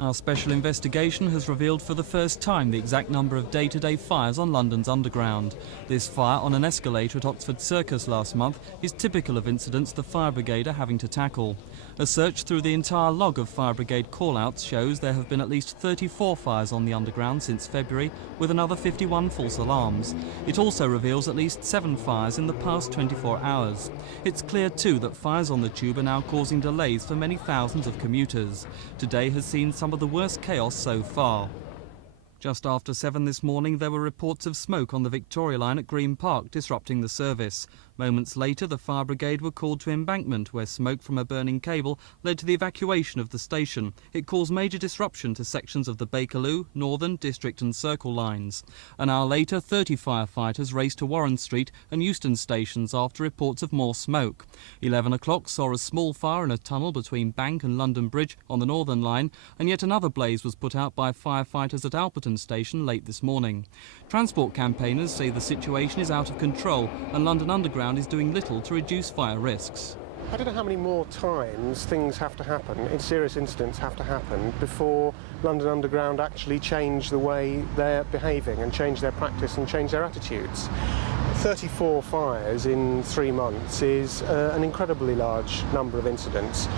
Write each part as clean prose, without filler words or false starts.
Our special investigation has revealed for the first time the exact number of day-to-day fires on London's Underground. This fire on an escalator at Oxford Circus last month is typical of incidents the fire brigade are having to tackle. A search through the entire log of fire brigade call-outs shows there have been at least 34 fires on the Underground since February, with another 51 false alarms. It also reveals at least 7 fires in the past 24 hours. It's clear too that fires on the tube are now causing delays for many thousands of commuters. Today has seen some of the worst chaos so far. Just after 7 this morning, there were reports of smoke on the Victoria line at Green Park, disrupting the service. Moments later, the fire brigade were called to Embankment, where smoke from a burning cable led to the evacuation of the station. It caused major disruption to sections of the Bakerloo, Northern, District and Circle lines. An hour later, 30 firefighters raced to Warren Street and Euston stations after reports of more smoke. 11 o'clock saw a small fire in a tunnel between Bank and London Bridge on the Northern line, and yet another blaze was put out by firefighters at Alperton station late this morning. Transport campaigners say the situation is out of control and London Underground is doing little to reduce fire risks. I don't know how many more times things have to happen, serious incidents have to happen, before London Underground actually change the way they're behaving and change their practice and change their attitudes. 34 fires in 3 months is an incredibly large number of incidents.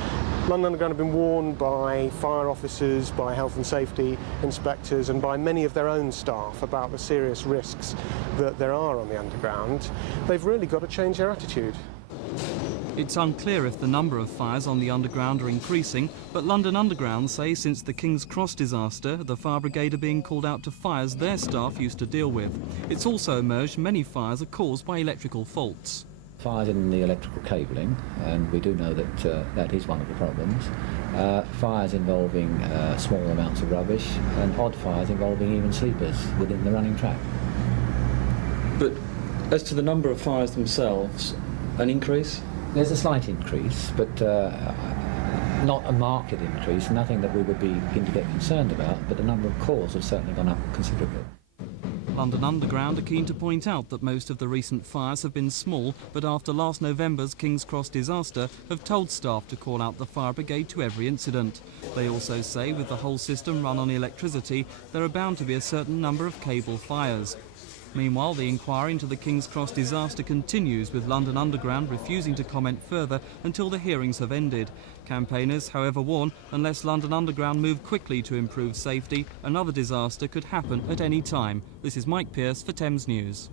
London Underground have been warned by fire officers, by health and safety inspectors and by many of their own staff about the serious risks that there are on the Underground. They've really got to change their attitude. It's unclear if the number of fires on the Underground are increasing, but London Underground say since the King's Cross disaster, the fire brigade are being called out to fires their staff used to deal with. It's also emerged many fires are caused by electrical faults. Fires in the electrical cabling, and we do know that that is one of the problems. Fires involving small amounts of rubbish, and odd fires involving even sleepers within the running track. But as to the number of fires themselves, an increase? There's a slight increase, but not a marked increase, nothing that we would begin to get concerned about, but the number of calls have certainly gone up considerably. London Underground are keen to point out that most of the recent fires have been small, but after last November's King's Cross disaster have told staff to call out the fire brigade to every incident. They also say with the whole system run on electricity, there are bound to be a certain number of cable fires. Meanwhile, the inquiry into the King's Cross disaster continues, with London Underground refusing to comment further until the hearings have ended. Campaigners, however, warn unless London Underground move quickly to improve safety, another disaster could happen at any time. This is Mike Pearce for Thames News.